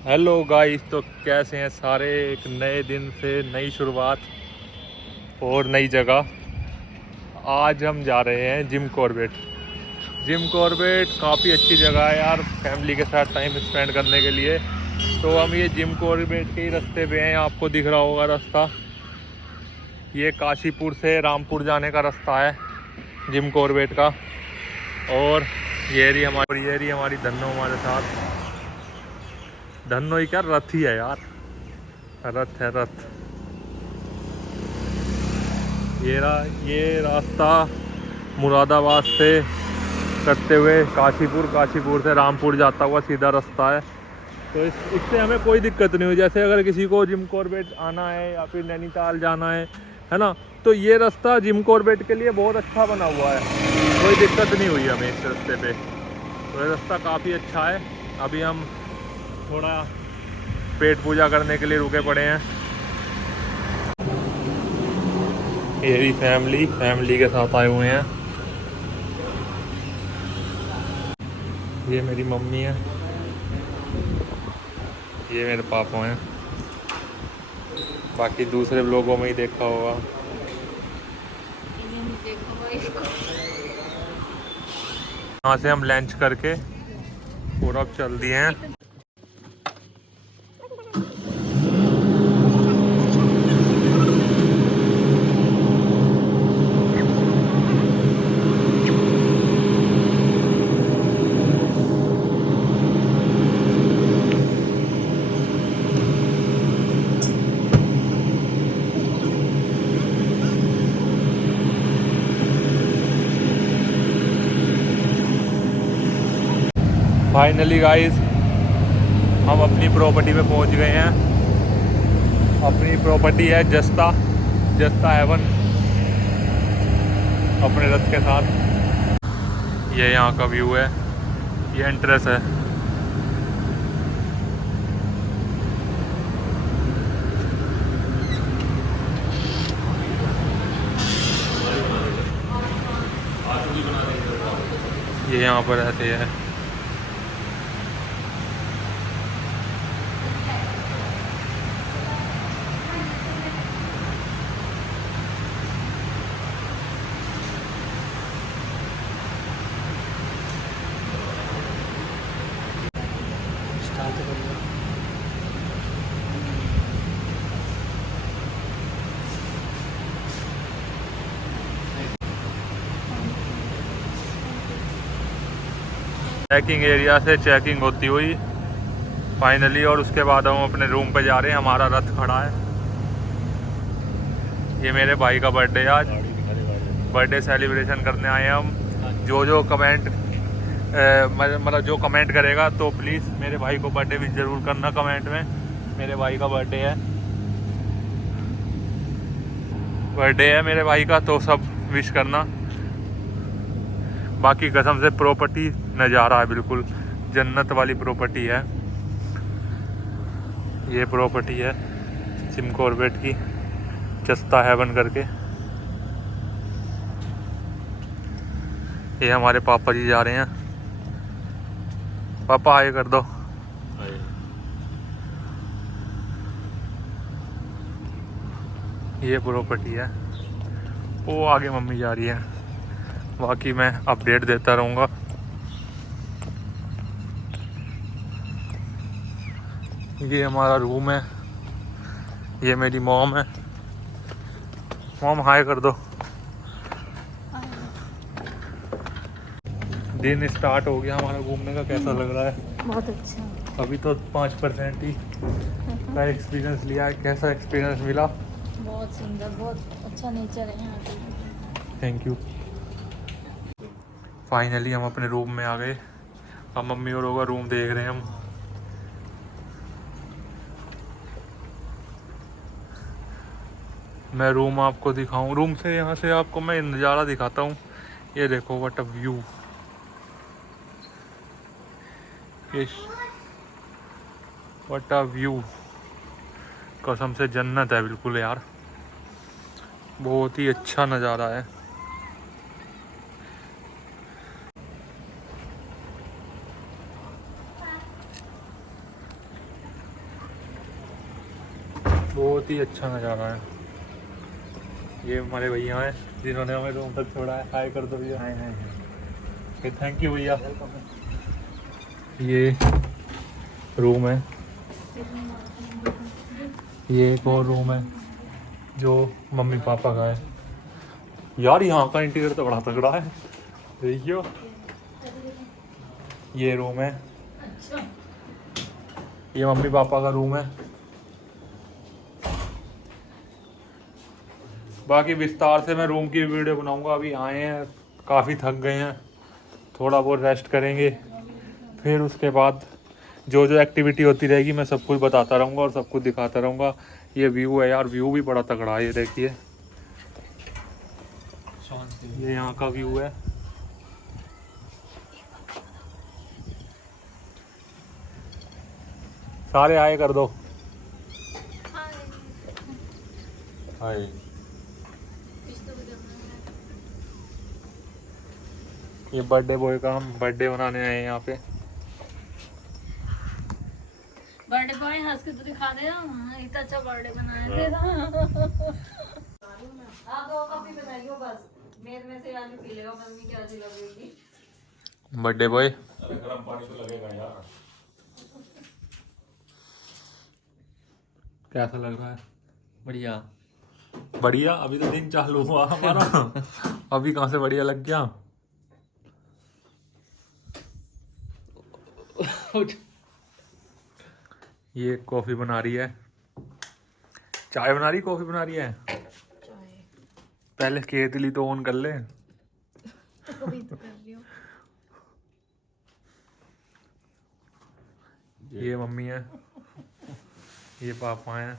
Hello guys, तो कैसे हैं सारे। एक नए दिन से नई शुरुआत और नई जगह। आज हम जा रहे हैं जिम कॉर्बेट। जिम कॉर्बेट काफ़ी अच्छी जगह है यार, फैमिली के साथ टाइम स्पेंड करने के लिए। तो हम ये जिम कॉर्बेट के ही रास्ते पे हैं, आपको दिख रहा होगा रास्ता। ये काशीपुर से रामपुर जाने का रास्ता है जिम कॉर्बेट का। और ये रही हमारी धन्नो हमारे साथ। धन्नो ही क्या, रथ ही है यार, रथ है रथ। ये रास्ता मुरादाबाद से करते हुए काशीपुर से रामपुर जाता हुआ सीधा रास्ता है। तो इससे हमें कोई दिक्कत नहीं हुई। जैसे अगर किसी को जिम कॉर्बेट आना है या फिर नैनीताल जाना है ना, तो ये रास्ता जिम कॉर्बेट के लिए बहुत अच्छा बना हुआ है। कोई दिक्कत नहीं हुई हमें इस रास्ते पे। तो ये रास्ता काफ़ी अच्छा है। अभी हम थोड़ा पेट पूजा करने के लिए रुके पड़े हैं। ये फैमिली के साथ आए हुए हैं। ये मेरी मम्मी है, ये मेरे पापा हैं। बाकी दूसरे लोगों में ही देखा होगा। यहाँ से हम लंच करके पूरा चल दिए हैं। फाइनली गाइस, हम अपनी प्रॉपर्टी पे पहुंच गए हैं। अपनी प्रॉपर्टी है जस्ता हेवन, अपने रथ के साथ। ये यहाँ का व्यू है, ये एंट्रेंस है। ये यहाँ पर रहते हैं। चेकिंग एरिया से चेकिंग होती हुई फाइनली, और उसके बाद हम अपने रूम पे जा रहे हैं। हमारा रथ खड़ा है। ये मेरे भाई का बर्थडे है आज, बर्थडे सेलिब्रेशन करने आए हैं हम। जो कमेंट मतलब जो कमेंट करेगा तो प्लीज़ मेरे भाई को बर्थडे विश ज़रूर करना कमेंट में। मेरे भाई का बर्थडे है मेरे भाई का, तो सब विश करना। बाकी कसम से प्रॉपर्टी नज़ारा है, बिल्कुल जन्नत वाली प्रॉपर्टी है। ये प्रॉपर्टी है जिम कॉर्बेट की, जस्ता हेवन करके। ये हमारे पापा जी जा रहे हैं। पापा हाय कर दो। ये प्रॉपर्टी है, वो आगे मम्मी जा रही है। बाकी मैं अपडेट देता रहूँगा। ये हमारा रूम है, ये मेरी मॉम है। मॉम हाय कर दो। दिन स्टार्ट हो गया हमारा घूमने का, कैसा लग रहा है? बहुत अच्छा। अभी तो 5% ही का एक्सपीरियंस लिया है। कैसा एक्सपीरियंस मिला? बहुत सुंदर, बहुत अच्छा नेचर है यहाँ पे। Thank you. फाइनली हम अपने रूम में आ गए। अब मम्मी और होगा रूम देख रहे हैं हम। मैं रूम आपको दिखाऊं, रूम से यहाँ से आपको मैं नज़ारा दिखाता हूँ। ये देखो व्हाट अ व्यू। ये व्हाट अ व्यू, कसम से जन्नत है बिल्कुल यार। बहुत ही अच्छा नज़ारा है। बहुत ही अच्छा नज़ारा है। ये हमारे भैया हैं जिन्होंने हमें रूम तक छोड़ा है। हाय कर दो भैया। हाय हाय हाय। थैंक यू भैया। ये रूम है, ये एक और रूम है जो मम्मी पापा का है। यार यहाँ का इंटीरियर तो बड़ा तगड़ा है, देखियो। ये रूम है, ये मम्मी पापा का रूम है। बाकी विस्तार से मैं रूम की वीडियो बनाऊंगा। अभी आए हैं, काफ़ी थक गए हैं, थोड़ा बहुत रेस्ट करेंगे, फिर उसके बाद जो जो एक्टिविटी होती रहेगी मैं सब कुछ बताता रहूँगा और सब कुछ दिखाता रहूँगा। ये व्यू है यार, व्यू भी बड़ा तगड़ा है। ये देखिए, ये यहाँ का व्यू है। सारे आए कर दो। हाय। ये बर्थडे बॉय का हम बर्थडे मनाने आए हैं यहाँ पे। बर्थडे बॉय हंस के तो दिखा दे। हाँ, इतना अच्छा बर्थडे बनाया थे। हाँ, 2 कॉपी बनाइयो बस। मेरे में से आगे पी लेगा, मम्मी की अच्छी लगेगी। Birthday boy. अरे गर्म पानी तो लगेगा यार। कैसा लग रहा है? बढ़िया। बढ़िया? अभी तो दिन चालू हुआ हमारा। अभी कहाँ से बढ़िया लग गया? ये कॉफी बना रही है। चाय बना रही, कॉफी बना रही है? चाय पहले केतली तो ऑन कर ले। अभी तो कर रही हूँ। ये मम्मी है, ये पापा हैं।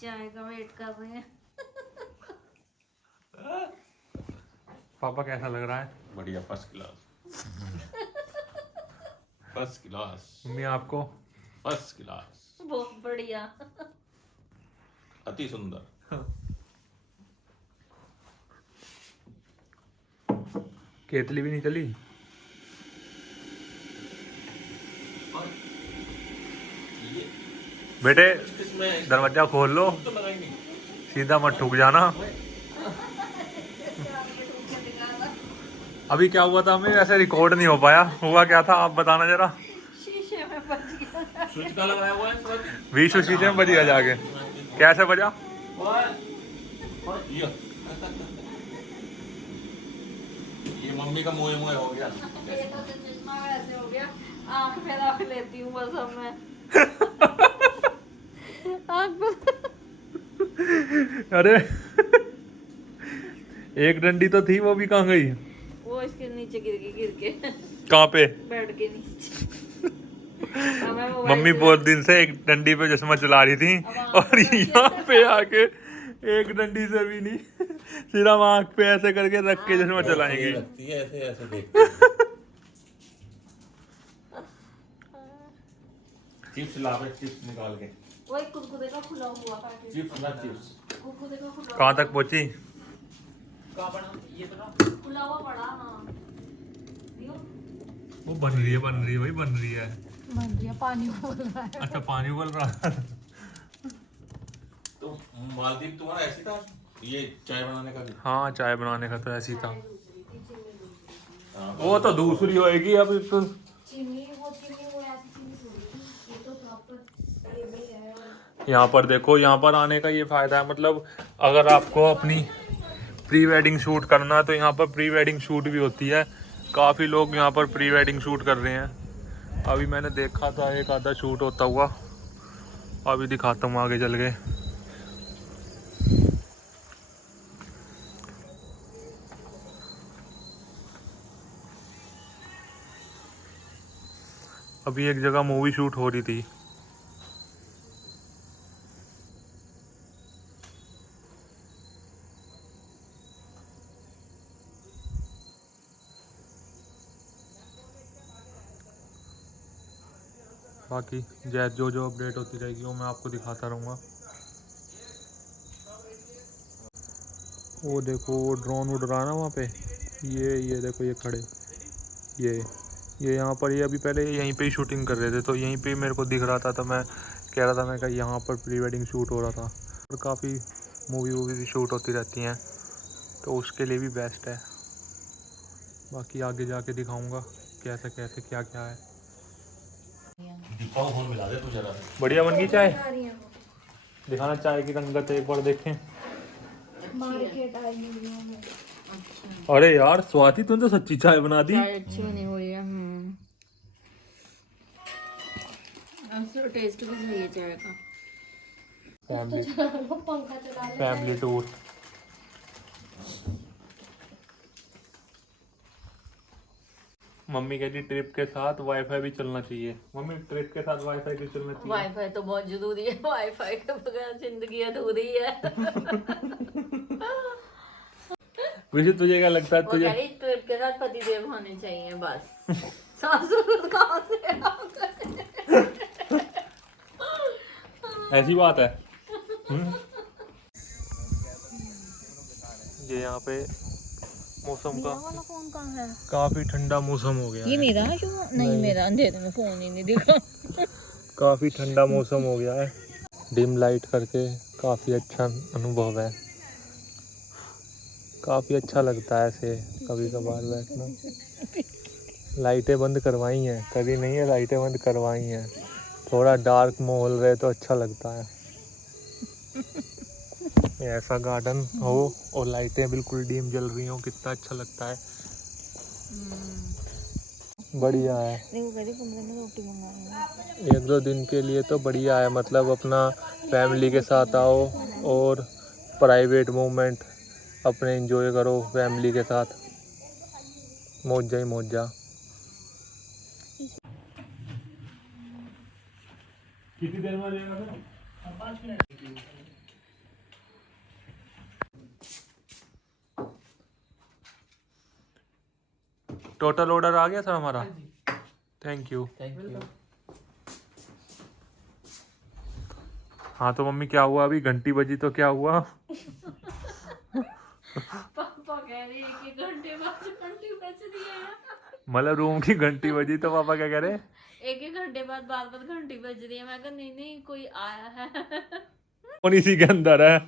चाय का वेट कर रहे हैं। पापा कैसा लग रहा है? बढ़िया, first class. First class. Mummy आपको? First class. बहुत बढ़िया। अति सुंदर। केतली भी नहीं चली? बेटे दरवाजा खोल लो, तो लगाएंगे। सीधा मत ठुक जाना। अभी क्या हुआ था, हमें ऐसे रिकॉर्ड नहीं हो पाया। हुआ क्या था आप बताना जरा। शीशे में बच गया। स्विच का लगाया हुआ है स्विच। बीच शीशे में बज गया जाके। कैसे बजा? ये मम्मी का मुँह मुँह हो गया। ये तो चश्मा वैसे हो गया। आँख में रख लेती हूँ बस अब मैं। आँख में। अरे एक डंडी तो थी, वो भी कहाँ गई? वो इसके नीचे गिर के। कहाँ पे? बेड के नीचे। मम्मी बहुत दिन से एक डंडी पे चश्मा चला रही थी और यहाँ पे आके एक डंडी से भी नहीं, सिर्फ आँख पे ऐसे करके रख के चश्मा चलाएंगे। लगती है ऐसे ऐसे देखते हैं। चिप्स ला रहे, चिप्स निकाल के। वो एक कुरकुरे का खुला हुआ पैकेट। चिप्स ना चिप्स। कुरकुरे का खुला कहाँ तक पहुँची? ये तो खुला हुआ पड़ा। हाँ, वो बन रही है भाई, बन रही है। बन गया, पानी उबल रहा है। अच्छा, पानी उबल रहा है। तो मालदीप तुम्हारा ऐसी था, ये चाय बनाने का भी? हाँ, चाय बनाने का तो ऐसी था। हाँ, वो तो दूसरी होएगी अब तो। चीनी वो ऐसी चीनी थोड़ी थी। ये तो प्रॉपर ये भी है। यहाँ पर देखो, यहाँ पर आने का ये फायदा है, मतलब अगर आपको अपनी प्री वेडिंग शूट करना है तो यहाँ पर प्री वेडिंग शूट भी होती है। काफ़ी लोग यहाँ पर प्री वेडिंग शूट कर रहे हैं। अभी मैंने देखा था एक आधा शूट होता हुआ। अभी दिखाता हूँ आगे चल के। अभी एक जगह मूवी शूट हो रही थी। बाकी जैसे जो जो अपडेट होती रहेगी वो मैं आपको दिखाता रहूँगा। वो देखो, वो ड्रोन उड़ रहा है ना वहाँ पे। ये देखो, ये खड़े, ये यहाँ पर, ये अभी पहले यहीं पे ही शूटिंग कर रहे थे, तो यहीं पे मेरे को दिख रहा था, तो मैं कह रहा था मैं कि यहाँ पर प्री वेडिंग शूट हो रहा था और काफ़ी मूवी वूवी भी शूट होती रहती हैं, तो उसके लिए भी बेस्ट है। बाकी आगे जाके दिखाऊंगा कैसे कैसे क्या क्या है। दीपा को फोन मिला दे तू जरा। बढ़िया बन गई चाय, आ रही है वो। दिखाना चाय की रंगत एक बार देखें। मार्केट आई हुई है। अच्छा अरे यार स्वाति तूने तो सच्ची चाय बना दी। चाय अच्छी बनी हुई है। तो टेस्ट भी सही है चाय का। फैमिली पंखा चला ले। Family tour. मम्मी कहती ट्रिप के साथ वाईफाई भी चलना चाहिए। मम्मी ट्रिप के साथ वाईफाई भी चलना चाहिए। वाईफाई तो बहुत जरूरी है, वाईफाई के बगैर जिंदगी अधूरी है। वैसे तुझे क्या लगता है? वो तुझे कह रही ट्रिप के साथ पति देव होने चाहिए बस। सासू कहाँ से आ गए? ऐसी बात है। ये यहाँ पे मौसम का वाला फोन कहाँ है? काफी ठंडा मौसम हो गया ये है। मेरा है जो नहीं मेरा अंधेरे में फोन ही नहीं दिखा। काफी ठंडा मौसम हो गया है। डिम लाइट करके काफी अच्छा अनुभव है। काफी अच्छा लगता है ऐसे कभी कभार बैठना। लाइटें बंद करवाई हैं, कभी नहीं है लाइटें बंद करवाई हैं। थोड़ा डार्क माहौल रहे तो अच्छा लगता है। ऐसा गार्डन हो और लाइटें बिल्कुल डिम जल रही हो, कितना अच्छा लगता है। बढ़िया है। देखो कह रही 15 में रोटी मंगाएंगे। 1-2 दिन के लिए तो बढ़िया है, मतलब अपना फैमिली के साथ आओ और प्राइवेट मोमेंट अपने एंजॉय करो फैमिली के साथ। मौजा ही मौजा। कितनी देर में आ जाएगा सर? 5 मिनट। टोटल ऑर्डर आ गया सर हमारा? Thank you. हाँ तो मम्मी क्या हुआ? अभी घंटी बजी तो क्या हुआ? पापा कह रहे हैं कि घंटे बाद घंटी बज रही है। मतलब रूम की घंटी बजी तो पापा क्या कह रहे? एक घंटे बाद बार घंटी बज रही है। मैं कहा नहीं नहीं कोई आया है। कौन इसी के अंदर है?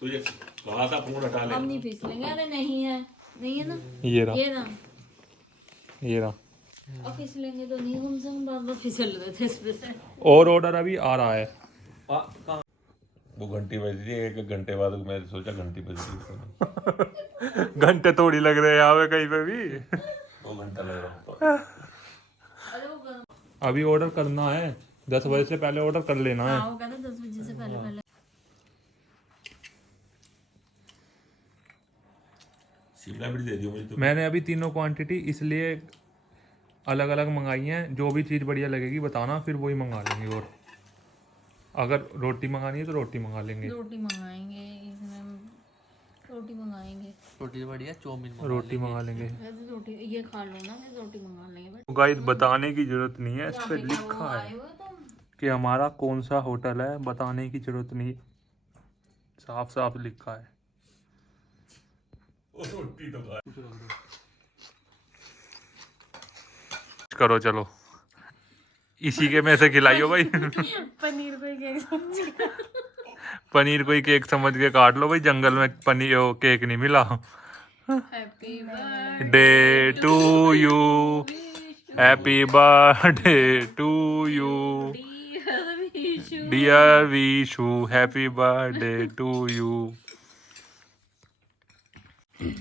तुझे थोड़ा सा फोन हटा ले। हम नहीं फिसलेंगे। अरे नहीं है, नहीं है ना। ये रहा, ये ना ये रहा। और फिसलेंगे तो नहीं, कम से कम बार फिसल रहे थे इस पे से। और ऑर्डर अभी आ रहा है। वो घंटी बज रही है, 1 घंटे बाद मैं सोचा घंटी बज रही है। घंटे थोड़ी लग रहे हैं यहाँ पे कहीं पे भी। 2 घंटा लग रहा है। अरे वो गर्म। अभी ऑर्डर करना है, 10 बजे से पहले ऑर्डर कर लेना है। हाँ वो कहता 10 बजे से पहले पहले। शिमला मिर्च दे दियो मुझे तो। मैंने अभी तीनों क्वांटिटी इसलिए अलग अलग मंगाई हैं। जो भी चीज़ बढ़िया लगेगी बताना, फिर वही मंगा लेंगे। और अगर रोटी मंगानी है तो रोटी मंगा लेंगे। रोटी मंगाएंगे इसमें, रोटी मंगाएंगे। रोटी बढ़िया, चौमिन रोटी मंगा लेंगे। वैसे रोटी ये खा लो ना, फिर रोटी मंगा लेंगे। बट गाइस बताने की जरूरत नहीं है, इस पे क्या लिखा वो है आए हुए तुम? कि हमारा कौन सा होटल है। बताने की जरूरत नहीं, साफ साफ लिखा है। रोटी तो खा। करो चलो, इसी के में से खिलाइयो भाई। पनीर को केक समझ। पनीर को ही केक समझ के काट लो भाई, जंगल में पनीर वो केक नहीं मिला। Happy day to you, happy birthday to you, dear Vishu, happy birthday to you.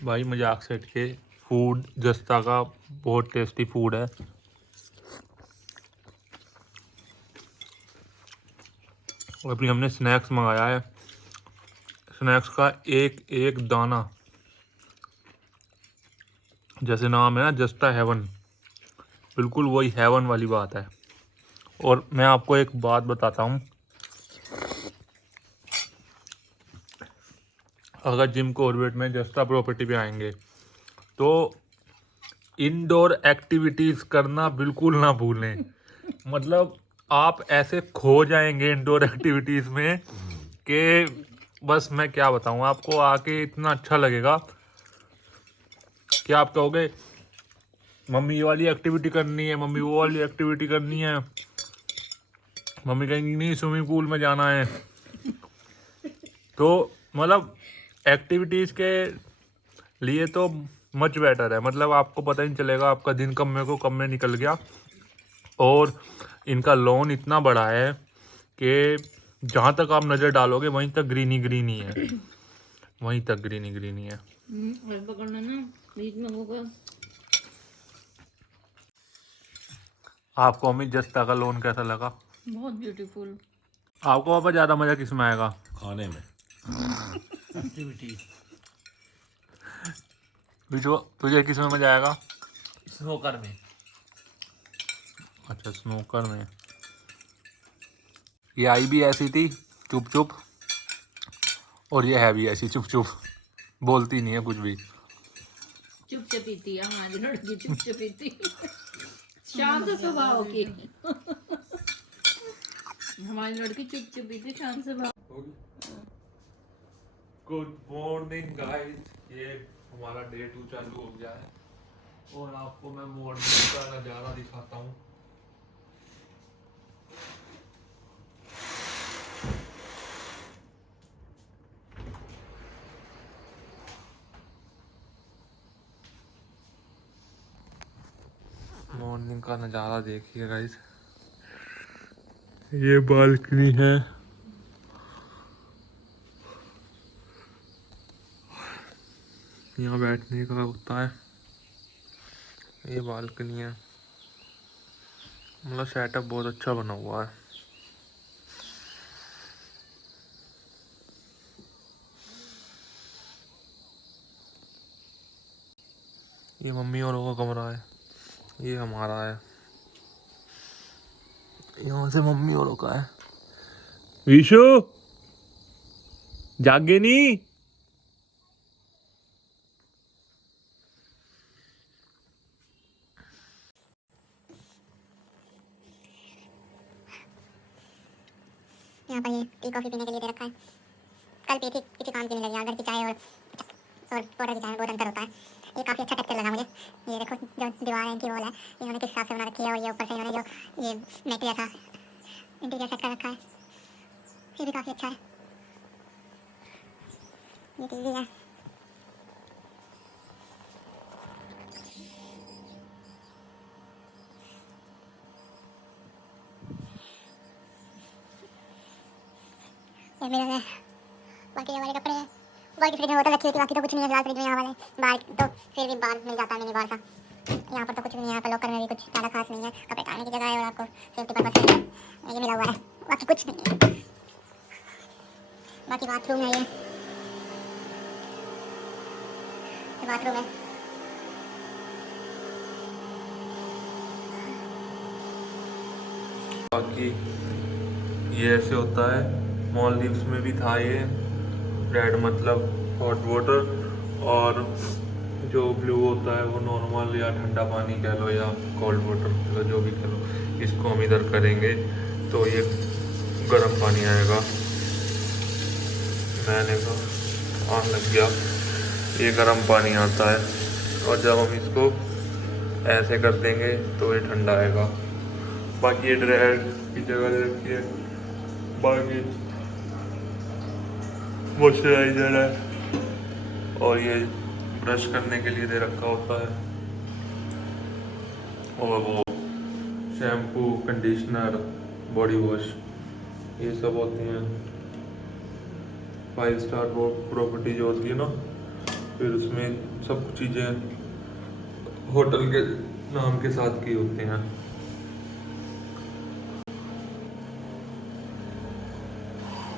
भाई मजाक से हट के, फूड जस्ता का बहुत टेस्टी फूड है। अभी हमने स्नैक्स मंगाया है। स्नैक्स का एक एक दाना, जैसे नाम है ना जस्टा हेवन, बिल्कुल वही हेवन वाली बात है। और मैं आपको एक बात बताता हूँ, अगर जिम कॉर्बेट में जस्टा प्रॉपर्टी पे आएंगे तो इंडोर एक्टिविटीज़ करना बिल्कुल ना भूलें। मतलब आप ऐसे खो जाएंगे इंडोर एक्टिविटीज़ में कि बस मैं क्या बताऊँ आपको, आके इतना अच्छा लगेगा कि आप कहोगे मम्मी ये वाली एक्टिविटी करनी है, मम्मी वो वाली एक्टिविटी करनी है। मम्मी कहेंगी नहीं स्विमिंग पूल में जाना है। तो मतलब एक्टिविटीज़ के लिए तो मच बेटर है, मतलब आपको पता ही नहीं चलेगा आपका दिन कब में निकल गया। और इनका लॉन इतना बड़ा है कि जहाँ तक आप नज़र डालोगे वहीं तक ग्रीनी ग्रीनी है, वहीं तक ग्रीनी ग्रीनी है। और पकड़ना ना बीच में होगा। आपको अमित जस्ता का लॉन कैसा लगा? बहुत ब्यूटीफुल। आपको पापा ज़्यादा मज़ा किस में आएगा? खाने में। एक्टिविटी बिजो तुझे किस में मज़ा आएगा? स्नोकर में। अच्छा स्नोकर में। ये आई भी ऐसी थी चुप चुप, और ये है भी ऐसी चुप चुप, बोलती नहीं है कुछ भी। चुपचपीती है हमारी लड़की, चुपचपीती शांत स्वभाव की। हमारी लड़की चुपचपीती शांत स्वभाव। गुड मॉर्निंग गाइस, ये हमारा डे 2 चालू हो गया है और आपको मैं मॉर्निंग का नज़ारा दिखाता हूँ। मॉर्निंग का नज़ारा देखिए गाइस, ये बालकनी है। यहाँ बैठने का होता है, ये बालकनी है। मतलब सेटअप बहुत अच्छा बना हुआ है। ये मम्मी और का कमरा है, ये हमारा है। यहाँ से मम्मी और का है। विशु जागे नहीं? यहाँ पर ये टी कॉफ़ी पीने के लिए दे रखा है। कल पी थी, किसी काम की नहीं लगी। घर की चाय और पाउडर की चाय में बहुत अंतर होता है। ये काफ़ी अच्छा टेक्सचर लगा मुझे। ये देखो जो दीवार है इनकी वॉल है, इन्होंने किस हिसाब से बना रखी है। और ये ऊपर से इन्होंने जो ये नेट जैसा इंटीरियर सेट कर रखा है, ये भी काफ़ी अच्छा है। ये टीवी है। ये मेरा है। बाकी हमारे कपड़े हैं। बाकी फ्रिज में बोतल रखी हुई थी, बाकी तो कुछ नहीं है फिलहाल फ्रिज में। यहाँ वाले बाहर तो फिर भी बाहर मिल जाता है मिनी बार सा। यहाँ पर तो कुछ भी नहीं है। यहाँ पर लॉकर में भी कुछ ज़्यादा खास नहीं है। कपड़े डालने की जगह है और आपको सेफ्टी पर्पज से ये मिला हुआ है, बाकी कुछ नहीं है। बाकी बाथरूम है, ये बाथरूम है। बाकी ये ऐसे होता है। मॉलदीव्स में भी था ये रेड, मतलब हॉट वाटर, और जो ब्लू होता है वो नॉर्मल या ठंडा पानी कह लो या कोल्ड वाटर कह लो, जो भी कह लो। इसको हम इधर करेंगे तो ये गर्म पानी आएगा। मैंने कहा आग लग गया, ये गर्म पानी आता है। और जब हम इसको ऐसे कर देंगे तो ये ठंडा आएगा। बाकी ये ड्रायर की जगह रखी है। बाकी मॉइस्चराइजर है और ये ब्रश करने के लिए दे रखा होता है। और वो शैम्पू, कंडीशनर, बॉडी वॉश, ये सब होती हैं। 5 स्टार प्रॉपर्टी जो होती है ना, फिर उसमें सब चीज़ें होटल के नाम के साथ की होती हैं।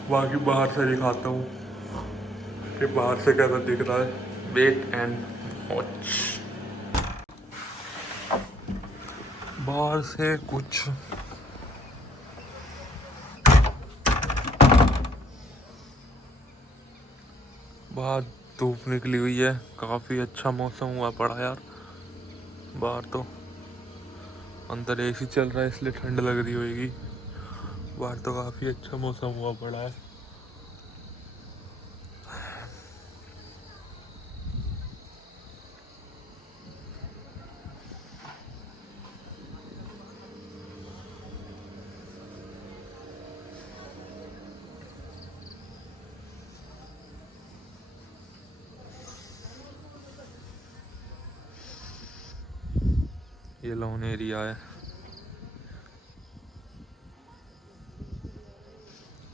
बाकी बाहर से दिखाता हूँ कि बाहर से कैसा दिख रहा है। Wait and watch. बाहर से कुछ बाहर धूप निकली हुई है, काफ़ी अच्छा मौसम हुआ पड़ा यार। बाहर तो अंदर एसी चल रहा है इसलिए ठंड लग रही होगी। बाहर तो काफ़ी अच्छा मौसम हुआ पड़ा है। ये लॉन एरिया है।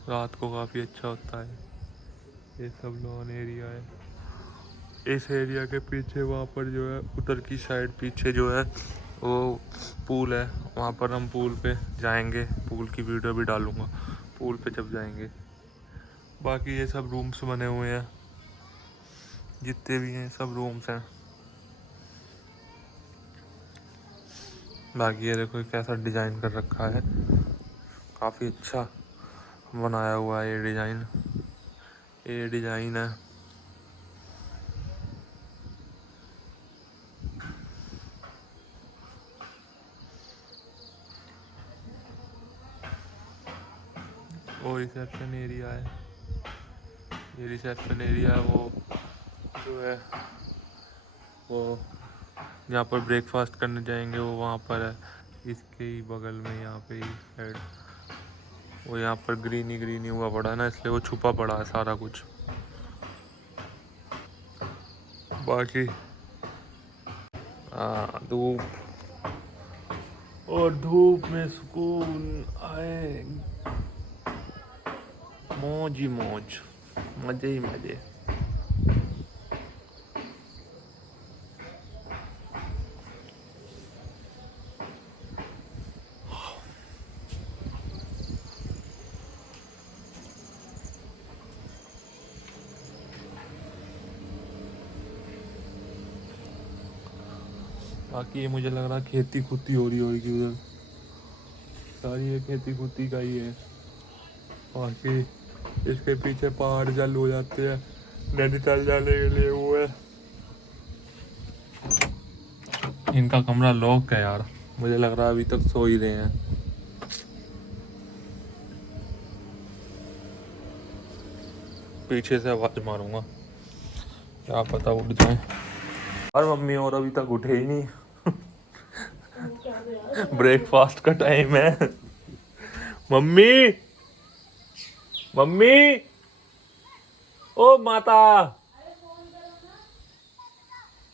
रात को काफ़ी अच्छा होता है। ये सब लॉन एरिया है। इस एरिया के पीछे वहाँ पर जो है उधर की साइड पीछे जो है वो पूल है। वहाँ पर हम पूल पे जाएंगे। पूल की वीडियो भी डालूँगा पूल पे जब जाएंगे। बाकी ये सब रूम्स बने हुए हैं, जितने भी हैं सब रूम्स हैं। बाकी ये देखो कैसा डिज़ाइन कर रखा है, काफ़ी अच्छा बनाया हुआ है ये डिज़ाइन। ये डिज़ाइन है। और रिसेप्शन एरिया है। ये रिसेप्शन एरिया वो जो है वो जहाँ पर ब्रेकफास्ट करने जाएंगे वो वहाँ पर है, इसके ही बगल में यहाँ पे ही साइड। वो यहाँ पर ग्रीनी ग्रीनी हुआ पड़ा है ना, इसलिए वो छुपा पड़ा है सारा कुछ। बाकी धूप और धूप में सुकून आए, मौज ही मौज, मजे ही मजे। बाकी ये मुझे लग रहा है खेती खुती हो रही होगी उधर, सारी ये खेती खुती का ही है। बाकी इसके पीछे पहाड़ जल हो जाते हैं, नैनीताल जाने के लिए वो है। इनका कमरा लॉक है यार, मुझे लग रहा है अभी तक सो ही रहे हैं। पीछे से आवाज मारूंगा, क्या पता उठ जाए। और मम्मी और अभी तक उठे ही नहीं। ब्रेकफास्ट का टाइम है। मम्मी मम्मी ओ माता,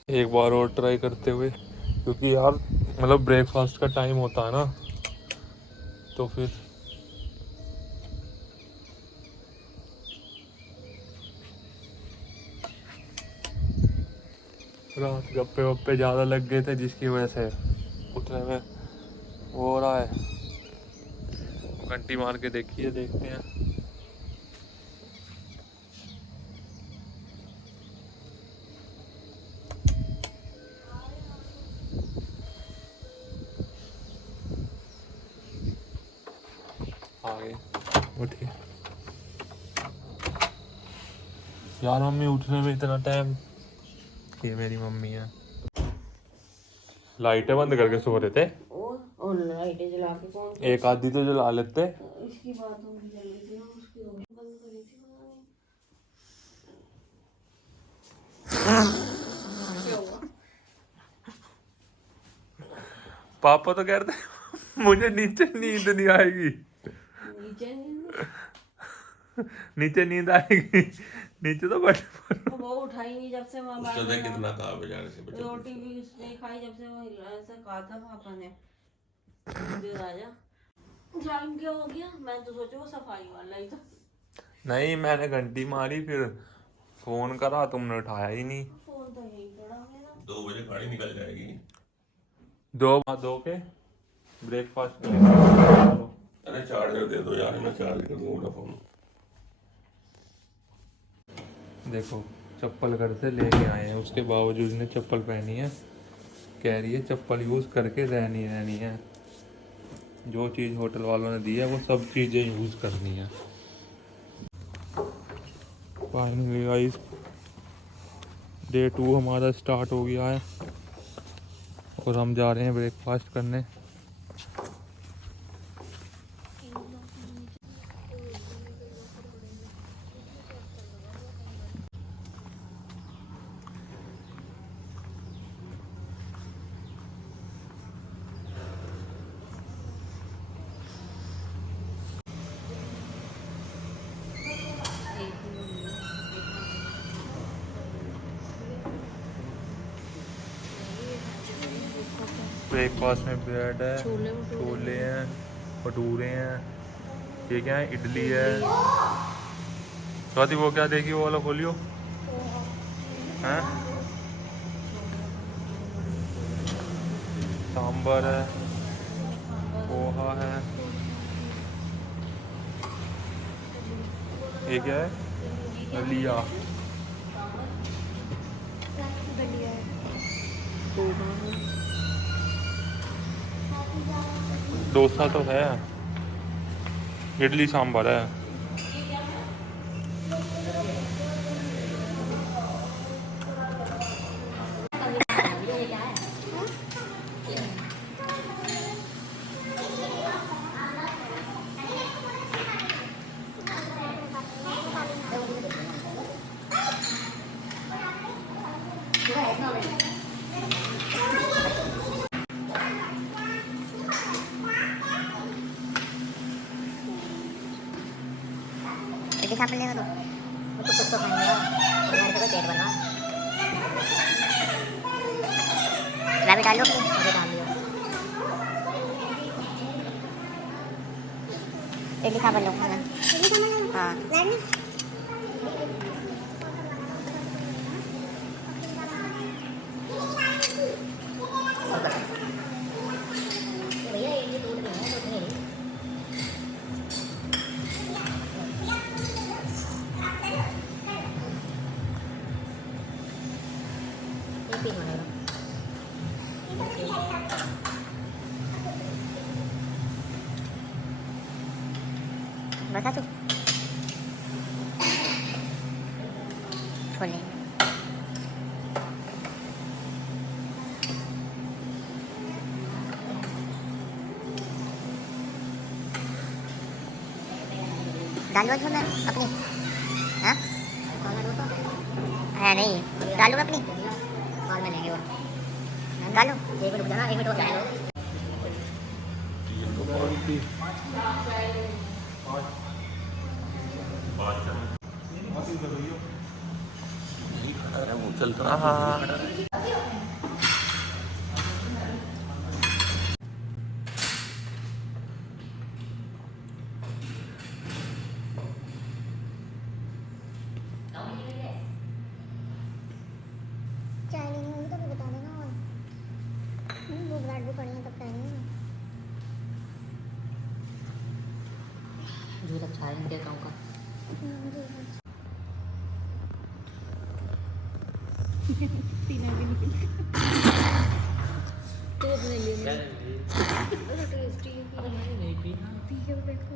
एक बार और ट्राई करते हुए, क्योंकि यार मतलब ब्रेकफास्ट का टाइम होता है ना, तो फिर रात गप्पे वप्पे ज़्यादा लग गए थे, जिसकी वजह से उठने में वो हो रहा है। घंटी मार के देखिए, देखते हैं। आगे उठिए यार, मम्मी उठने में इतना टाइम। ये मेरी मम्मी है। लाइटें बंद करके सो रहे थे। और लाइटें जला के कौन एक आधी तो जला लेते। इसकी बात होगी, जल रही थी ना, उसकी बंद करी थी क्या हुआ? पापा तो कहते हैं मुझे नीचे नींद नहीं आएगी। नीचे नीचे नींद आएगी, नीचे तो बैठ। वो उठाई नहीं जब से वहाँ उससे देख कितना कहा बेचारे से बचा। रोटी भी उसने खाई जब से वो ऐसा कहा था पापा ने। राजा टाइम क्या हो गया? मैं तो सोचा वो सफाई वाला ही था। नहीं, मैंने घंटी मारी, फिर फोन करा, तुमने उठाया ही नहीं। फोन तो यही पड़ा मेरा। 2 बजे गाड़ी निकल जाएगी। 2 के ब्रेकफास्ट करो। अरे चार्जर दे दो यार, मैं चार्ज कर दूंगा अपना फोन। देखो चप्पल घर से लेके आए हैं, उसके बावजूद ने चप्पल पहनी है। कह रही है चप्पल यूज़ करके रहनी है। जो चीज़ होटल वालों ने दी है वो सब चीज़ें यूज़ करनी है। फाइनली गाइस डे 2 हमारा स्टार्ट हो गया है और हम जा रहे हैं ब्रेकफास्ट करने। ब्रेकफास्ट में ब्रेड है, छोले हैं, भटूरे हैं, ये क्या है, इडली है। स्वाति वो क्या देखी, वो वाला खोलियो हैं, सांभर है, पोहा है, ये क्या है, दलिया, डोसा तो है, इडली सांभर है। इडली सांभर लेगा तो कुछ तो खाएंगे यार, तो पेट भरना। रैबिट डाल लो, मुझे डाल दियो। इडली सांभर लो। हाँ भैया इडली दूध में है, दूध नहीं। बता तू छोले डालो इसमें अपनी, हाँ है नहीं, डालो अपनी और मैं लेंगे वो, डालो एक मिनट, एक मिनट और डालो। वो चलता है। चाय लेनी होगी तो फिर बता देना, और वो ब्रेड भी पड़ी है तब खाएंगे। दूध अच्छा है इनके गाँव का। पीना भी नहीं तो अपने लिए टेस्टी नहीं पीना, पी के देखो।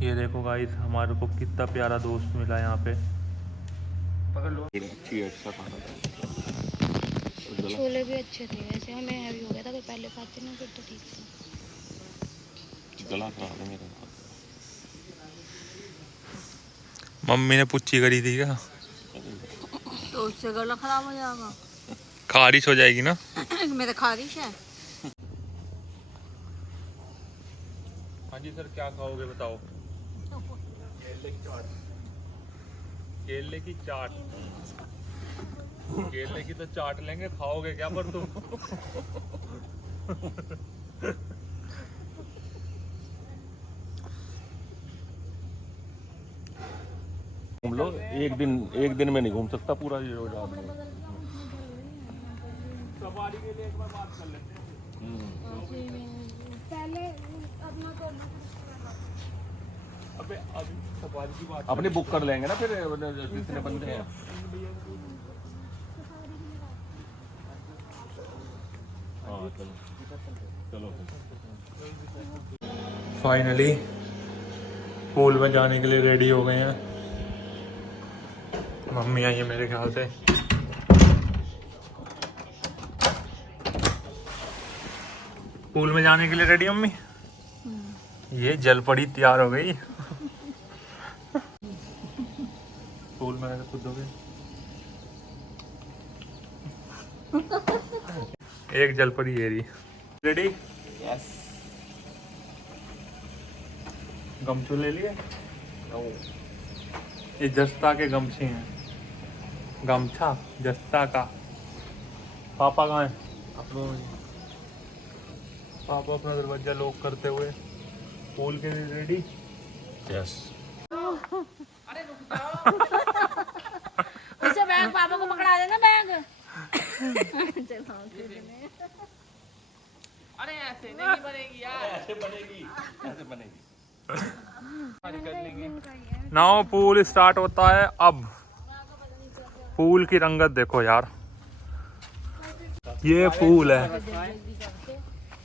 ये देखो गाइस, हमारे को कितना प्यारा दोस्त मिला यहाँ पे। छोले भी अच्छे थे वैसे, हमें हैवी हो गया था, अगर पहले खाते ना फिर तो ठीक था। गला खराब है मेरा। मम्मी ने पुच्ची करी थी क्या? तो उससे गला खराब हो जाएगा। खारिश हो जाएगी ना। मेरा खारिश है। हाँ जी सर, क्या खाओगे बताओ? केले की चाट। केले की तो चाट लेंगे, खाओगे क्या पर तुम? घूम लो, एक दिन में नहीं घूम सकता पूरा ये रोज आदमी। सवारी के लिए एक बार बात कर लेते हैं। पहले अपना तो अबे अभी सवारी की बात अपनी बुक कर लेंगे ना फिर, जितने बंदे हैं। हाँ चलो फाइनली पूल में जाने के लिए रेडी हो गए हैं। मम्मी आई है मेरे ख्याल से। पूल में जाने के लिए रेडी मम्मी। ये जल पड़ी तैयार हो गई। से कूदोगे। एक जल परी एरी। रेडी? यस। गमछू ले लिए? ये जस्ता के गमछे हैं। गमछा जस्ता का। पापा कहाँ हैं? पापा अपना दरवाजा लॉक करते हुए पूल के लिए रेडी। यस। उसे बैग पापा को पकड़ा देना बैग। अरे ऐसे नहीं बनेगी यार। ऐसे बनेगी, ऐसे बनेगी। नाउ पूल स्टार्ट होता है अब। पूल की रंगत देखो यार, ये पूल है।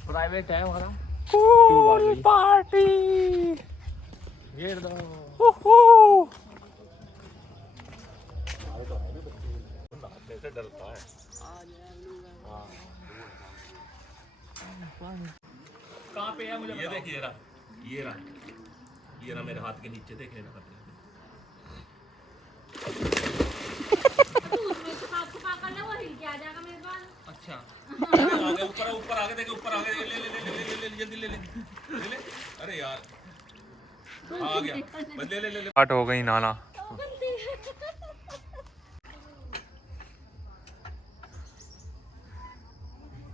प्राइवेट है हमारा। Pool party. घेर दो। से डरता है। कहाँ पे है मुझे ये देखिए रहा, ये रहा मेरे हाथ के नीचे देख लेना। अच्छा आगे ऊपर आगे देखिए, ऊपर आगे ले जल्दी ले। अरे यार आ गया, बस ले। स्टार्ट हो गई नाना।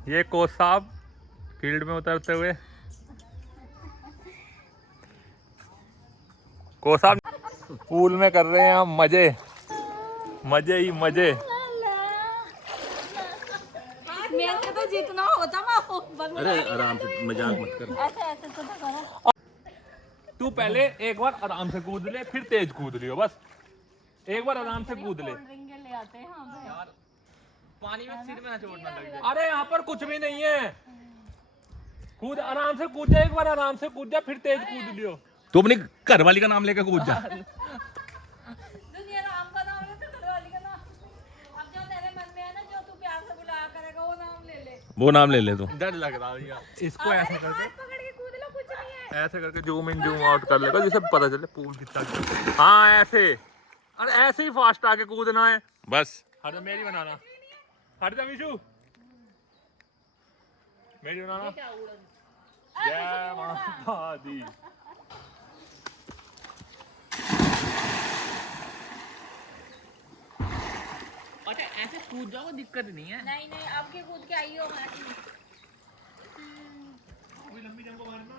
ये कोच साहब फील्ड में उतरते हुए। कोच साहब पूल में कर रहे हैं हम मजे, मजे ही मजे। मेरे से तो जितना होता मैं अरे आराम से, मजाक मत कर। ऐसे तो करो। तू पहले एक बार आराम से कूद ले, फिर तेज कूद लियो। बस एक बार आराम से कूद ले। ले आते हैं यार पानी में सिर में ना चोट ना लग जाए। अरे यहाँ पर कुछ भी नहीं है। कूद, आराम से कूद जा, एक बार आराम से कूद जा, फिर तेज कूद लियो। तू अपनी घरवाली का नाम लेकर कूद जा। दुनिया राम का नाम ले तो घरवाली का नाम। अब जो तेरे मन में है ना, जो तू प्यार से बुलाया करेगा वो नाम ले ले। वो नाम ले ले तू। डर लग रहा है यार। इसको ऐसे करके, पकड़ के कूद लो, कुछ नहीं है। ऐसे करके जूम इन जूम आउट कर लेगा, जिससे पता चले पूल कितना। हाँ ऐसे, अरे ऐसे ही फास्ट आके कूदना है बस। हट जा, मेरी बनाना। हट जा मिशू, मेरी बनाना। जय माता दी। अच्छा ऐसे कूद जाओ, दिक्कत नहीं है। नहीं अब के कूद के आई हो माटी। लंबी जंप मारना।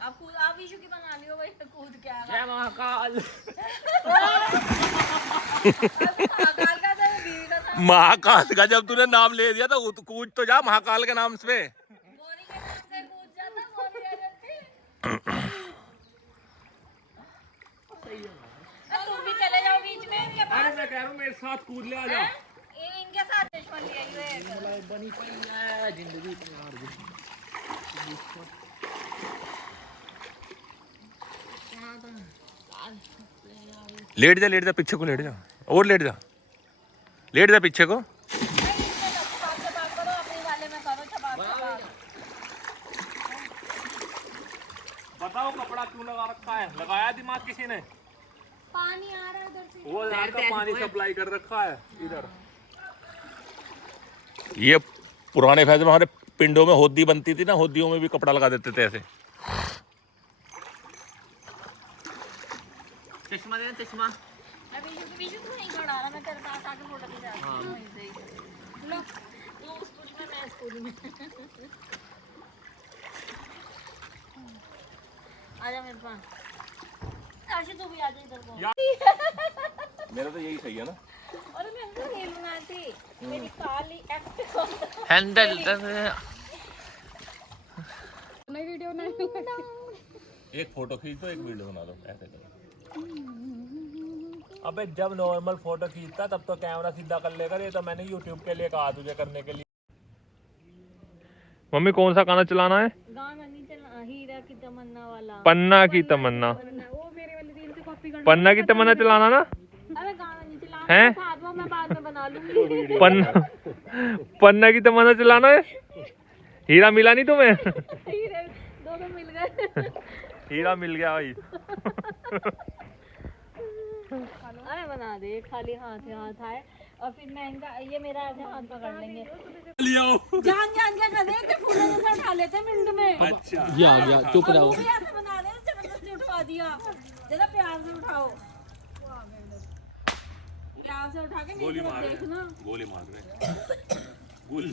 अब कूद, आप विशु की बना लियो भाई, कूद के आएगा। जय महाकाल। महाकाल का तो बीवी का था। महाकाल का जब तूने नाम ले दिया तो कूद तो जा महाकाल के नाम से। मोरी के नाम से कूद जाता, मोरी आ जाती। तुम भी चले जाओ बीच में इनके पास। अरे मैं कह रहा हूँ मेरे साथ कूद ले, आ जा। इनके साथ दुश्मन ले आई है। बनी पड़ी है जिंदगी प्यार की। लेट जा पीछे को, लेट जा और लेट जा पीछे को। बताओ कपड़ा क्यों लगा रखा है? लगाया दिमाग किसी ने? पानी आ रहा है उधर से। वो यहाँ का पानी सप्लाई कर रखा है इधर। ये पुराने फैज में हमारे पिंडों में होदी बनती थी ना, होदियों में भी कपड़ा लगा देते थे ऐसे। चश्मा देना, चश्मा। विशु तो नहीं खड़ा रहा, मैं तेरे पास आके फोटो खिंचा रही हूं वहीं से ही। लो तू उस पूल में, मैं इस पूल में। आजा मेरे पास। आशी तू भी आजा इधर को। मेरा तो यही सही है ना। अरे मैं तो रील बनाई थी, मेरी काली एक्टिवा। हैंडल नई वीडियो नहीं। एक फोटो खींच दो, एक वीडियो बना दो, ऐसे करो। अबे जब नॉर्मल फोटो खींचता तब तो कैमरा सीधा कर लेगा। ये तो मैंने YouTube के लिए कहा तुझे करने के लिए। मम्मी कौन सा गाना चलाना है? गाना नहीं चला, हीरा की तमन्ना वाला। पन्ना की तमन्ना। वो मेरे वाली रील से कॉपी कर। पन्ना की तमन्ना चलाना ना अरे गाना नहीं चलाना है? साथ में मैं बाद में बना लूंगी। पन्ना की तमन्ना चलाना है। हीरा मिला नहीं तुम्हें? हीरे दो मिल गए। हीरा मिल गया भाई। अरे बना दे, खाली हाथ आए और फिर मैं इनका ये मेरा ऐसे हाथ पकड़ लेंगे। जान के कर दे तो फूलों जैसा उठा लेते हैं मिनट में। अच्छा गया चुप रहो। वो भी ऐसे बना दे, जबरदस्ती उठवा दिया। जरा प्यार से उठाओ, प्यार से उठा के मेरी गोली तरफ मार देखना। गोली मार रहे गोली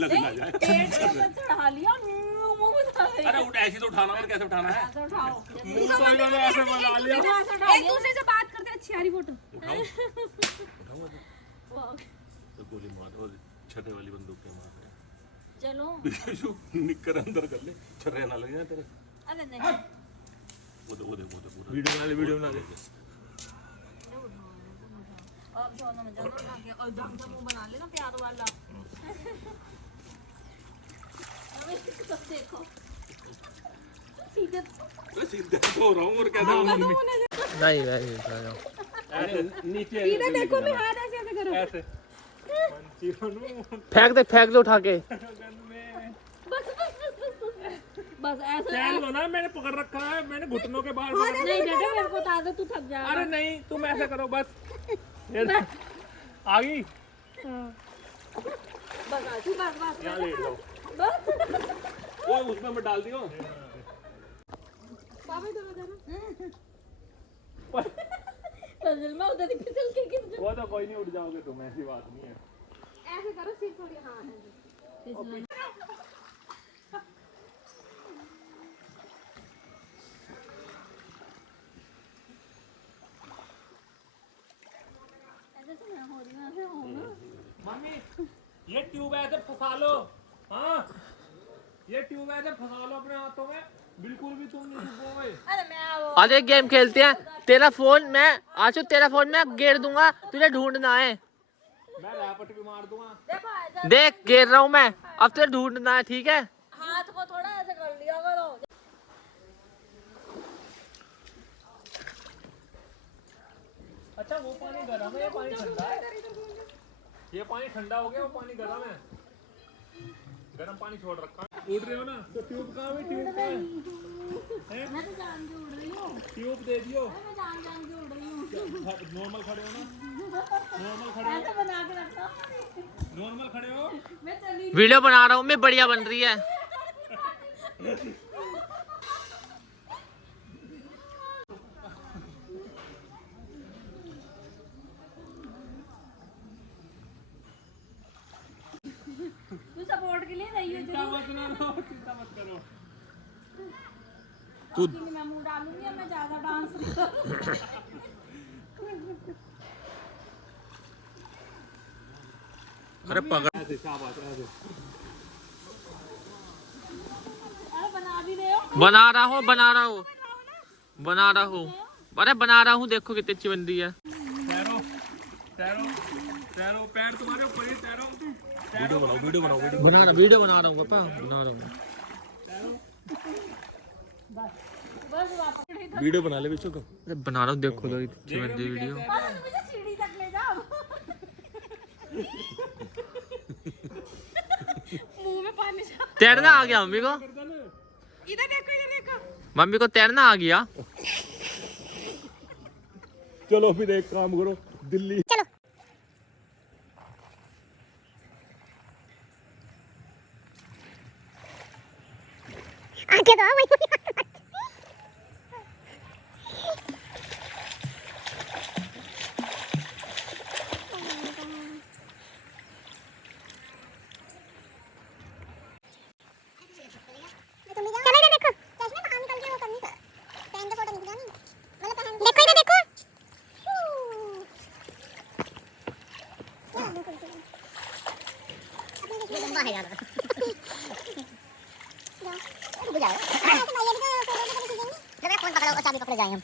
लग ना जाए। पेट के ऊपर चढ़ा लिया, मुंह उठा रही। अरे उठ, ऐसे तो उठाना और कैसे उठाना है? ऐसे उठाओ, मुंह तो इन्होंने ऐसे बना लिया। ऐसे उठा एक दूसरे से बात करते अच्छी आ रही फोटो। उठाओ तो गोली मार और छठे वाली बंदूक के मार रहे चलो निकर अंदर कर ले, छर्रे ना लग जाए तेरे। अरे नहीं, वो दे पूरा वीडियो बना ले। अब दोनों में जाना उठा के और ढंग से मुंह बना लेना प्यार वाला। अब इसको सब देखो, सीधे सीधे हो रहा हूँ और क्या था नहीं नहीं ऐसे नीचे सीधे देखो, मैं हाथ ऐसे ऐसे करो। ऐसे फेंक दे उठा के। बस ऐसे। चैन लो ना, मैंने पकड़ रखा है, मैंने घुटनों के बाहर पकड़- नहीं बेटा मेरे को बता दो, तू थक जाएगा। अरे नहीं तुम ऐसे करो बस। ये आ गई, बस यहाँ लेट लो। वो उसमें मैं डाल दियो। तंजिल में उधर ही फिसल के गिर वो तो कोई नहीं, उठ जाओगे तुम, ऐसी बात नहीं है। ऐसे करो, सिर्फ थोड़ी हाँ है। ऐसे से मैं हो रही हूँ, ऐसे हो ना। मम्मी ये ट्यूब ऐसे फंसा लो। हाँ ये ट्यूब ऐसे फंसा लो अपने हाथों में, बिल्कुल भी तुम नहीं डूबोगे। अरे मैं वो अरे गेम खेलते हैं। तेरा फोन मैं आशु, तेरा फोन मैं घेर दूंगा, तुझे ढूंढना है। मैं रैपट भी मार दूंगा। देखो ऐसे देख घेर रहा हूँ मैं, अब तुझे ढूंढना है, ठीक है? हाथ को थोड़ा ऐसे कर लिया करो। अच्छा वो पानी गर्म है, ये पानी ठंडा है? ये पानी ठंडा हो गया, वो पानी गर्म है। गर्म पानी छोड़ रखा है। उड़ रहे हो ना तो ट्यूब कहाँ है? ट्यूब कहाँ है? मैं तो जान के उड़ रही हूँ, ट्यूब दे दियो। मैं जान के उड़ रही हूँ। नॉर्मल खड़े हो ना, नॉर्मल खड़े ऐसे बना के रखा हो, नॉर्मल खड़े हो। मैं चली। वीडियो बना रहा हूँ मैं, बढ़िया बन रही है। तू सपोर्ट के लिए रही हो चिंता मत करो, चिंता मत करो। जरूर। मैं मुंह डालूंगी और मैं ज्यादा डांस अरे पकड़ ऐसे, शाबाश ऐसे। अरे बना भी रहे हो। बना रहा हूँ अरे बना रहा हूँ, देखो कितनी अच्छी बन रही है। तैरो तैरो तैरो, पैर तुम्हारे ऊपर ही तैरो। वीडियो बना रहा हूँ पापा, बना रहा हूँ। बस वापस वीडियो बना ले बिच्छू को। अरे बना रहा हूँ, देखो तो अच्छी बन रही है वीडियो। मुझे सीढ़ी तक ले जाओ। मुंह में पानी जा। तैरना आ गया मम्मी को, इधर देखो, इधर देखो। मम्मी को तैरना आ गया। चलो फिर एक काम करो, दिल्ली चलो आगे तो वही चलो इधर देखो, चश्मे बाहर निकल के वो करनी पहन के फोटो निकलनी, मतलब पहन देखो इधर देखो। ये लंबा है यार। फोन पकड़ो और चाबी पकड़े जाए हम।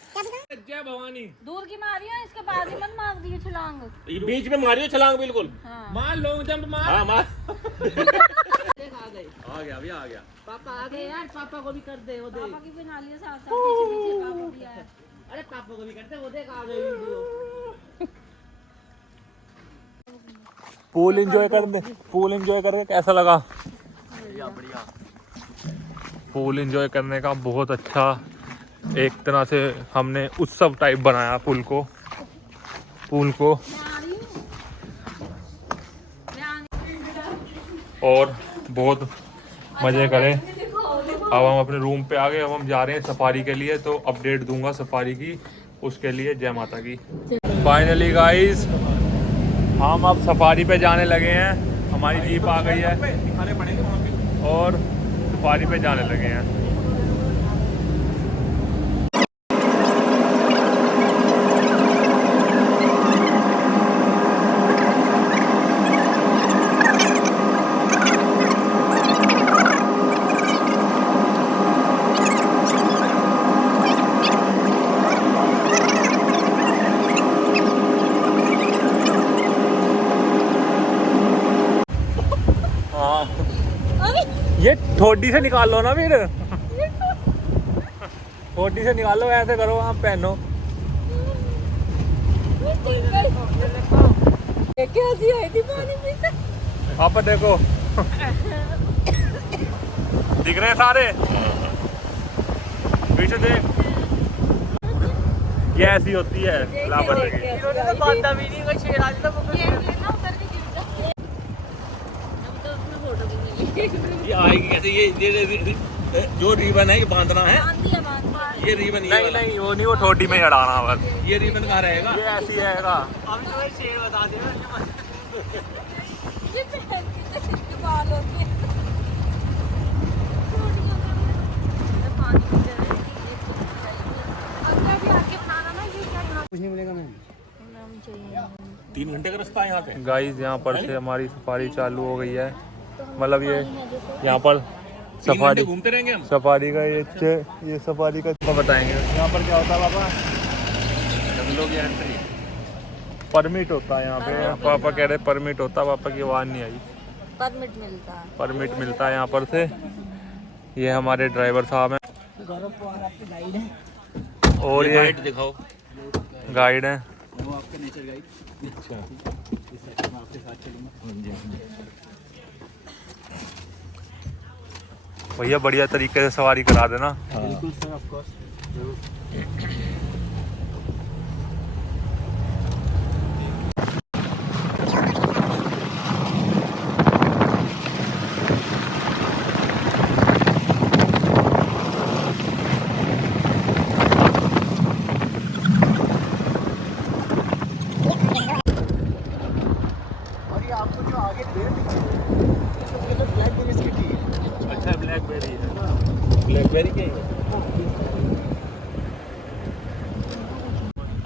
जय भवानी। दूर की मारी है, इसके बाद ही मत मार दिए छलांग। बीच में मारियो छलांग बिल्कुल। हाँ। मार लॉन्ग जंप मार। हाँ मार। आ गया अभी, आ गया। पापा आ गए यार, पापा को भी कर दे वो दे। पापा की बना लिया साथ साथ, पीछे पीछे पापा भी आया। अरे पापा को भी करते, वो देख आ गए वीडियो। पूल एंजॉय करके कैसा लगा? बढ़िया। पूल एंजॉय करने का बहुत अच्छा एक तरह से हमने उत्सव टाइप बनाया पूल को। और बहुत मज़े करें। अब हम अपने रूम पे आ गए। अब हम जा रहे हैं सफारी के लिए, तो अपडेट दूंगा सफारी की। उसके लिए जय माता की। फाइनली गाइस हम अब सफारी पे जाने लगे हैं। हमारी जीप आ गई है और सफारी पे जाने लगे हैं। ये ठोडी से निकाल लो ना फिर। ठोडी से निकालो, ऐसे करो आप पहनो। कैसी आई थी पानी पीते। आप देखो दिख रहे हैं सारे। पीछे देख, ये ऐसी होती है लापरवाही। ये आएगी कैसे? ये जो रिबन है ये बांधना है। ये रिबन ये नहीं वाला। नहीं, वो नहीं, वो ठोडी में ही अड़ाना बस। ये रिबन कहाँ रहेगा? ये ऐसी रहेगा। कुछ नहीं मिलेगा मैम। 3 घंटे का रास्ता है यहाँ से। गाइस यहाँ पर से हमारी सफारी चालू हो गई है। मतलब ये यहाँ पर 3 घंटे सफारी घूमते रहेंगे हम। सफारी का ये सफारी का बताएंगे। यहाँ पर क्या होता है पापा? जंगलों की एंट्री। परमिट होता है यहाँ पे। पापा कह रहे परमिट होता है। पापा की आवाज़ नहीं आई। परमिट मिलता है। परमिट मिलता है यहाँ पर से। ये हमारे ड्राइवर साहब हैं और ये गाइड दिखाओ। गाइड हैं। वो आपका नेचर गाइड। अच्छा। इस सेक्शन में आपके साथ चलूँगा। भैया बढ़िया तरीके से सवारी करा देना। बिल्कुल सर, ऑफ कोर्स। और ये आपको जो आगे पेड़ दिखे ब्लैकबेरी की है। अच्छा, ब्लैकबेरी है। ब्लैकबेरी के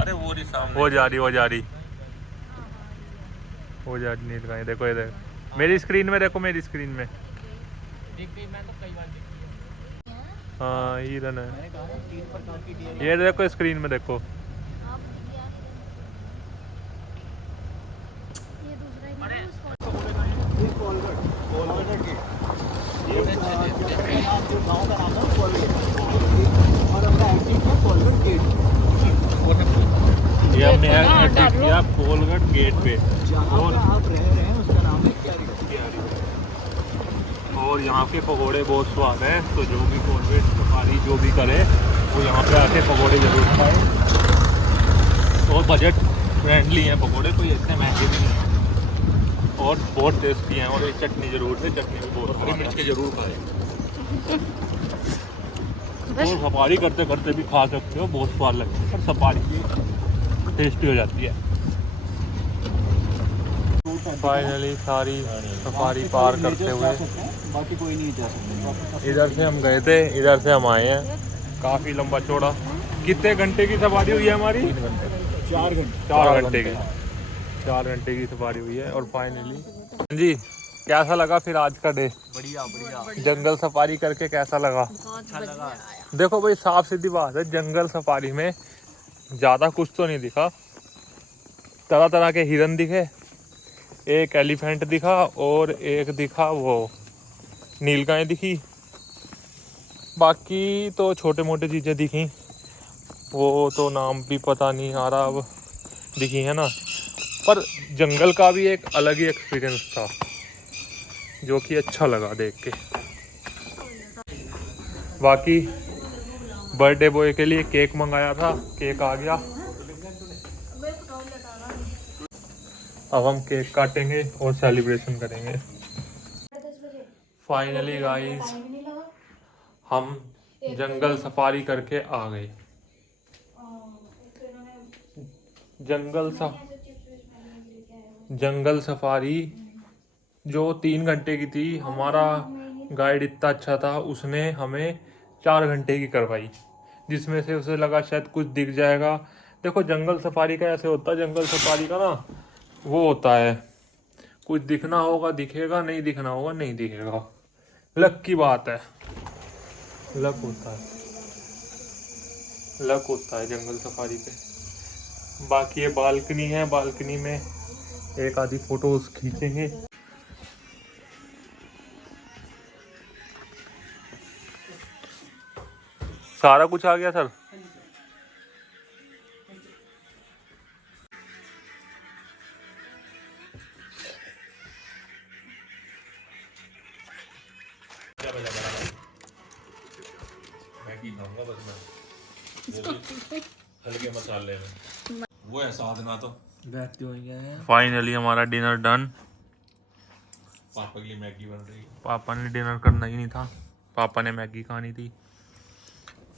अरे वो रही सामने। वो जा रही नीलगाय। देखो ये देखो मेरी स्क्रीन में, देखो मेरी स्क्रीन में। हाँ हिरन है। मैंने कहा ना 3 प्रकार की डियर। ये देखो स्क्रीन में देखो। ये कोलगेट गेट। ये नाम जो गाँव का नाम है कोलगेट। और हमारा एक्टिव है कोलगेट गेट। ये हमने एडिट किया कोलगेट गेट पे। जहाँ पे आप रह रहे हैं उसका नाम है क्यारी। और यहाँ के पकौड़े बहुत स्वाद है। तो जो भी कोलगेट सफारी जो भी करे वो यहाँ पे आके पकौड़े जरूर खाए। और बजट फ्रेंडली हैं पकौड़े, कोई इतने महंगे भी नहीं हैं और बहुत टेस्टी हैं। और एक चटनी जरूर है, चटनी भी बहुत हरी स्वाद मिर्च के है। जरूर खाए। और सफारी करते करते भी खा सकते हो, बहुत स्वाद लगता है। पर सफारी टेस्टी हो जाती है। फाइनली सारी सफारी पार करते हुए बाकी कोई नहीं जा सकता। इधर से हम गए थे, इधर से हम आए हैं। काफ़ी लंबा चौड़ा। कितने घंटे की सफारी हुई है हमारी? 4 घंटे। 4 घंटे की। 4 घंटे की सफारी हुई है। और फाइनली जी कैसा लगा फिर आज का डे? बढ़िया बढ़िया। जंगल सफारी करके कैसा लगा? अच्छा लगा। देखो भाई साफ सीधी बात है, जंगल सफारी में ज़्यादा कुछ तो नहीं दिखा। तरह तरह के हिरन दिखे, एक एलिफेंट दिखा और एक दिखा वो नीलगाय दिखी। बाकी तो छोटे मोटे चीज़ें दिखी, वो तो नाम भी पता नहीं आ रहा अब दिखी है ना। पर जंगल का भी एक अलग ही एक्सपीरियंस था जो कि अच्छा लगा देख के। बाकी बर्थडे बॉय के लिए केक मंगाया था, केक आ गया। अब हम केक काटेंगे और सेलिब्रेशन करेंगे। फाइनली गाइस हम जंगल सफारी करके आ गए। जंगल सफारी जो 3 घंटे की थी, हमारा गाइड इतना अच्छा था, उसने हमें 4 घंटे की करवाई, जिसमें से उसे लगा शायद कुछ दिख जाएगा। देखो जंगल सफारी का ऐसे होता है, जंगल सफारी का ना वो होता है, कुछ दिखना होगा दिखेगा, नहीं दिखना होगा नहीं दिखेगा। लक की बात है, लक होता है, लक होता है जंगल सफारी पे। बाकी ये बालकनी है, बालकनी में एक आधी फोटोज खींचेंगे। सारा कुछ आ गया सर। मैगी खाऊंगा बस मैं, वो भी हल्के मसाले में, वो है साधना। तो फाइनली हमारा डिनर डन। पापा के लिए मैगी बन रही है। पापा ने डिनर करना ही नहीं था, पापा ने मैगी खानी थी,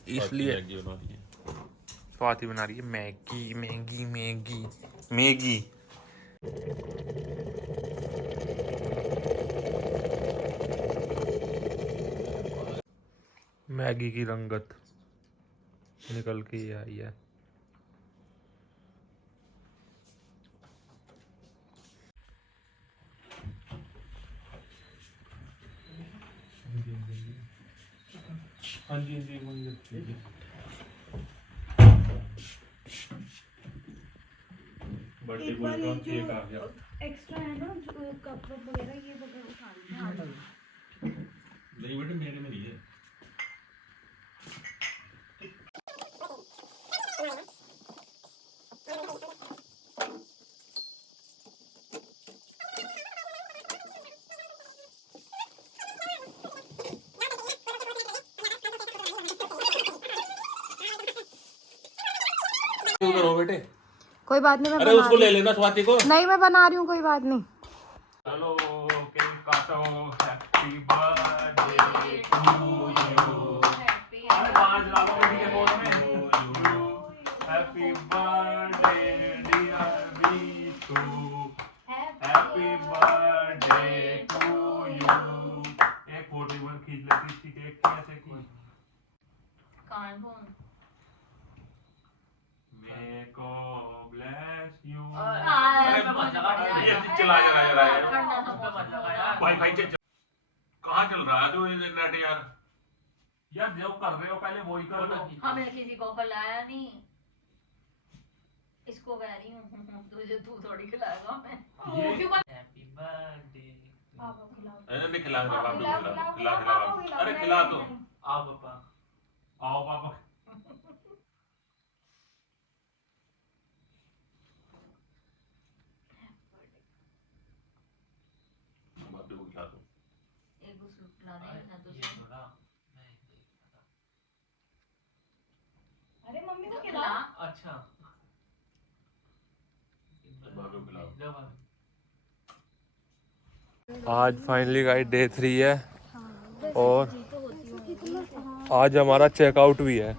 इसलिए मैगी बना रही है। स्वाति बना रही है Maggi Maggi Maggi Maggi. Maggi की रंगत निकल के ही आई है। हाँ जी हाँ जी बर्थडे बॉय का केक आ गया। एक्स्ट्रा है ना जो कप वगैरह ये वगैरह उठा लीजिए। नहीं बेटे मेरे में नहीं है। उधर हो बेटे। कोई बात नहीं, मैं अरे उसको ले लेना स्वाति को। नहीं, मैं बना रही हूँ, कोई बात नहीं। चलो केक काटो। Happy birthday to you. अरे बाज ला लो बेटी के फोन में। Happy birthday dear Vitu. Happy birthday to you. एक फोटो वन खींच लेती थी केक की, ऐसे की। May God bless you। ये चला वाईफाई कहाँ चल रहा है तो नेट यार। यार जो कर रहे हो पहले वो ही कर लो। हमने किसी को खिलाया नहीं, इसको कह रही हूँ, तुझे तू थोड़ी खिलाएगा मैं। Happy birthday. अरे खिला खिला। अरे खिला तो। आओ पापा, आओ पापा। बापू को खिला दो। एक दूसरे को खिला देना तो ये थोड़ा अरे मम्मी को खिला। अच्छा। बापू को खिलाओ। आज फाइनली गाइस डे 3 है और आज हमारा चेकआउट भी है,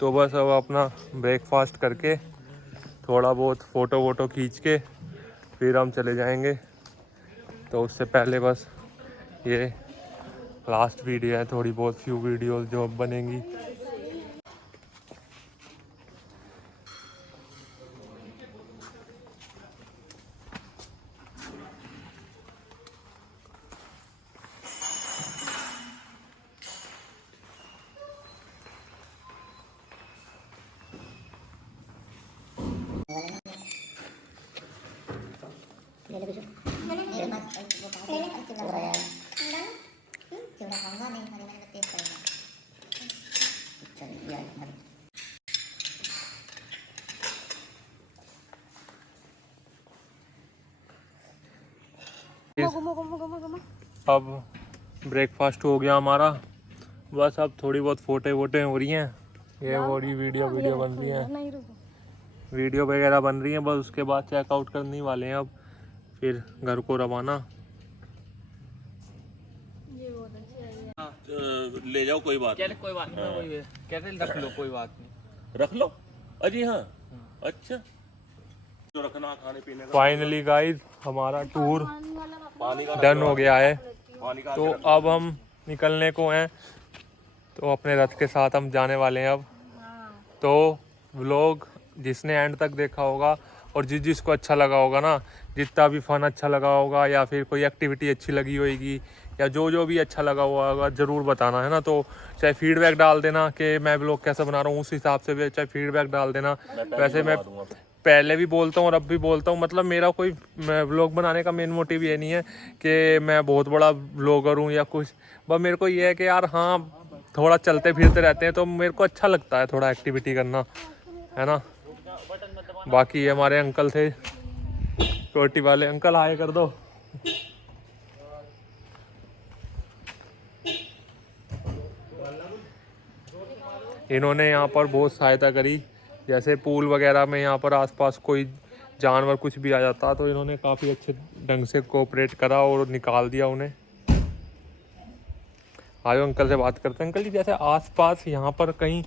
तो बस अब अपना ब्रेकफास्ट करके थोड़ा बहुत फ़ोटो वोटो खींच के फिर हम चले जाएंगे। तो उससे पहले बस ये लास्ट वीडियो है, थोड़ी बहुत फ्यू वीडियोस जो अब बनेंगी। अब ब्रेकफास्ट हो गया हमारा बस अब थोड़ी बहुत फोटे वोटे हो रही हैं, ये हो रही वीडियो बन रही है, नहीं रुको। वीडियो वगैरह बन रही है, बस उसके बाद चेकआउट करने वाले हैं अब, फिर घर को रवाना। ले जाओ कोई बात कह रहे कोई बात नहीं, वही कह रहे रख लो कोई बात नहीं। नहीं। रख लो अजी। हाँ अच्छा, जो रखना खाने पीने का। फाइनली गाइस हमारा टूर पानी का डन हो गया है, पानी का तो अब हम निकलने को हैं, तो अपने रथ के साथ हम जाने वाले हैं अब। तो व्लॉग जिसने एंड तक देखा होगा और जिसको अच्छा लगा होगा ना, जितना भी फन अच्छा लगा होगा या फिर कोई एक्टिविटी अच्छी लगी होगी या जो भी अच्छा लगा हुआ होगा ज़रूर बताना है ना। तो चाहे फीडबैक डाल देना कि मैं व्लॉग कैसा बना रहा हूँ, उस हिसाब से भी चाहे फीडबैक डाल देना। वैसे मैं पहले भी बोलता हूँ और अब भी बोलता हूँ, मतलब मेरा कोई व्लॉग बनाने का मेन मोटिव ये नहीं है कि मैं बहुत बड़ा व्लॉगर हूँ या कुछ, बस मेरे को ये है कि यार हाँ थोड़ा चलते फिरते रहते हैं तो मेरे को अच्छा लगता है थोड़ा एक्टिविटी करना, है ना। बाकी ये हमारे अंकल थे रोटी वाले, अंकल हाय कर दो। इन्होंने यहाँ पर बहुत सहायता करी, जैसे पूल वगैरह में यहाँ पर आसपास कोई जानवर कुछ भी आ जाता तो इन्होंने काफ़ी अच्छे ढंग से कोऑपरेट करा और निकाल दिया उन्हें। आयो अंकल से बात करते हैं। अंकल जी जैसे आसपास यहाँ पर कहीं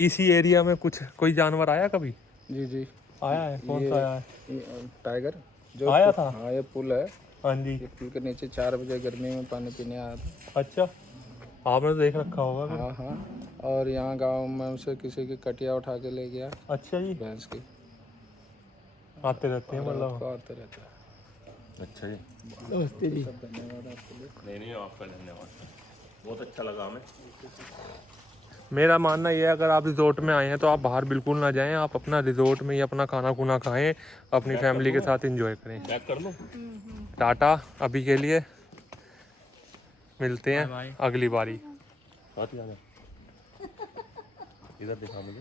इसी एरिया में कुछ कोई जानवर आया कभी? जी जी आया है? कौन सा आया है? टाइगर जो आया था? हाँ ये पुल है, हाँ जी। ये पुल के नीचे 4 बजे गर्मी में पानी पीने आया था। अच्छा, आपने तो देख रखा होगा फिर। हाँ हाँ, और यहाँ गांव में उसे किसी की कटिया उठा के ले गया, अच्छा जी, भैंस की। आते रहते हैं मतलब। आते रहता है। अच्छा जी, नमस्ते जी। नहीं आपका धन्यवाद, बहुत अच्छा लगा हमें। मेरा मानना ये है अगर आप रिजॉर्ट में आए हैं तो आप बाहर बिल्कुल ना जाएं, आप अपना रिजॉर्ट में ही अपना खाना खुना खाएं, अपनी फैमिली के साथ एंजॉय करें। पैक कर लो। टाटा अभी के लिए, मिलते हैं अगली बारी। इधर दिखा मुझे।